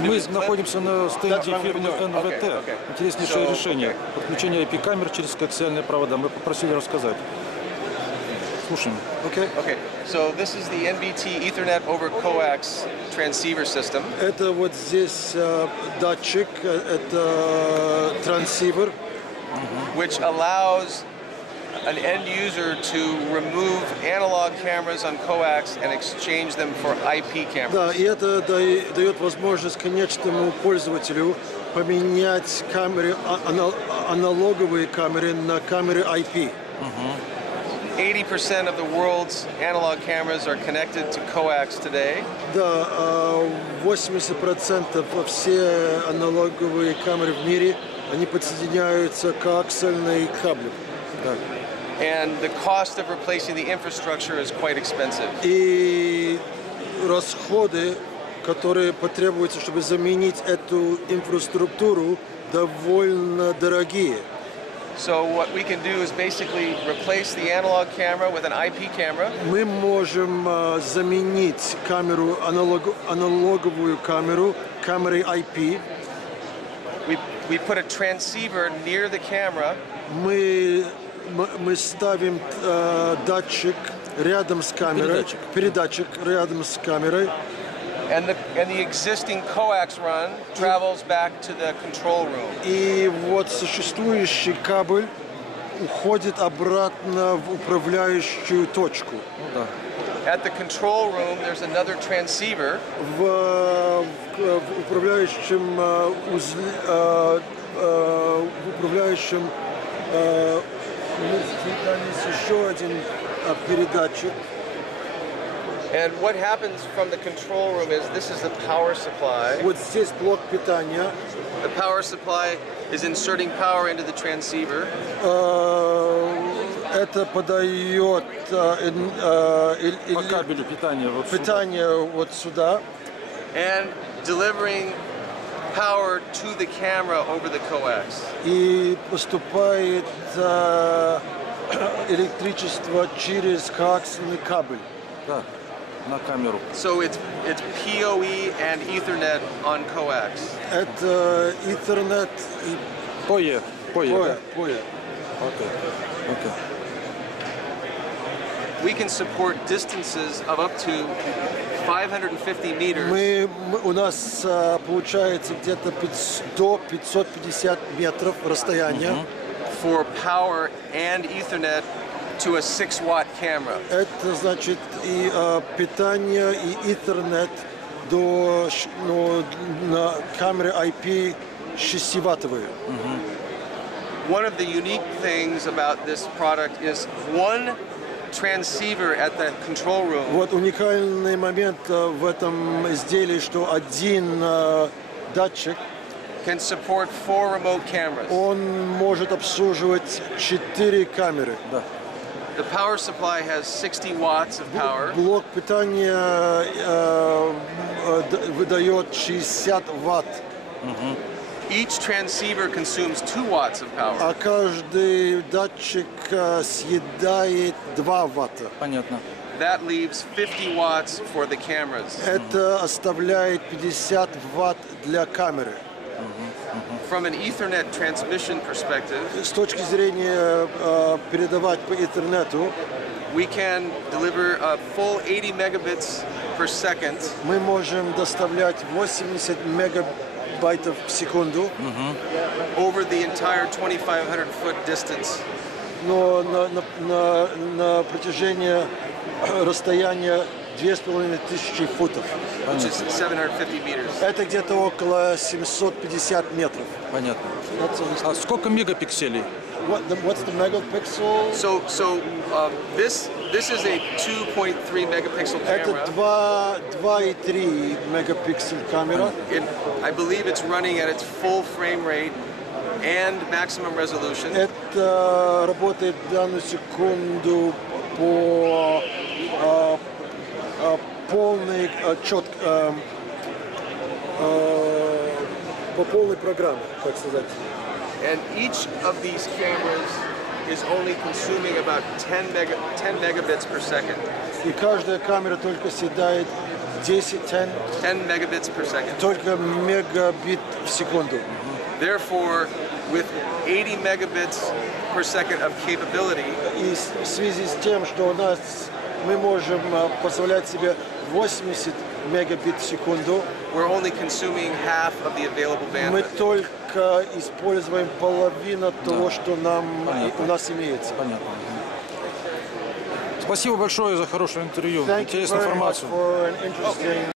Мы находимся на стенде фирмы NVT. Интереснейшее решение. Подключение IP-камер через коаксиальные провода. Мы попросили рассказать. Слушаем. Okay. So this is the NVT Ethernet over coax transceiver system. Это вот здесь датчик, это трансивер, which allows an end user to remove analog cameras on coax and exchange them for IP cameras. Да, и это дает возможность конечному пользователю поменять камеры, аналоговые камеры на камеры IP. 80% of the world's analog cameras are connected to coax today. Да, 80% все аналоговые камеры в мире, они подсоединяются к коаксиальной кабелю. Да. And the cost of replacing the infrastructure is quite expensive. И расходы, которые потребуются, чтобы заменить эту инфраструктуру, довольно дорогие. So what we can do is basically replace the analog camera with an IP camera. Мы можем заменить камеру, аналоговую камеру камерой IP. We put a transceiver near the camera. Мы ставим датчик рядом с камерой, передатчик рядом с камерой. And the existing coax run travels back to the control room. И вот существующий кабель уходит обратно в управляющую точку. At the control room, there's another transceiver. В управляющем есть еще один передатчик. And what happens from the control room is this is the power supply. Вот здесь блок питания. The power supply is inserting power into the transceiver. Это подает по кабелю питание вот сюда. And delivering power to the camera over the coax. И поступает электричество через коаксиальный кабель. Да. На камеру. So it's PoE and Ethernet on coax. Это Ethernet и PoE. PoE. Okay. We can support distances of up to 550 meters. У нас получается где-то до 550 метров расстояния. For power and Ethernet to a 6-watt camera. Это значит и питание, и Ethernet на камеры IP 6-ваттовые. One of the unique things about this product is one transceiver at the control room. Вот уникальный момент в этом изделии, что один датчик can support 4 remote cameras. Он может обслуживать 4 камеры. Да. The power supply has 60 watts of power. Блок питания выдает 60 ватт. Each transceiver consumes 2 watts of power. А каждый датчик съедает 2 ватта. Понятно. That leaves 50 watts for the cameras. Это оставляет 50 ватт для камеры. From an Ethernet transmission perspective, с точки зрения передавать по интернету, we can deliver a full 80 megabits per second. Мы можем доставлять 80 мегабайтов в секунду. Over the entire 2,500-foot distance. Но на протяжении расстояния 2500 футов. Which is 750 meters. Это где-то около 750 метров. Понятно. А сколько мегапикселей? What's the megapixel? So this is a 2.3 megapixel camera. Это 2,3 мегапиксель камера. I believe it's running at its full frame rate and maximum resolution. Это работает в данную секунду по полной по полной программе, так сказать. And each of these cameras is only consuming about 10 megabits per second. И каждая камера только съедает 10 megabits per second. только мегабит в секунду. Therefore, with 80 megabits per second of capability, И в связи с тем, что у нас мы можем позволять себе 80 мегабит в секунду, we're only consuming half of the available мы bandwidth. только используем половину того, что у нас имеется. Понятно. Спасибо большое за хорошее интервью, Thank you интересную very much информацию. for an interesting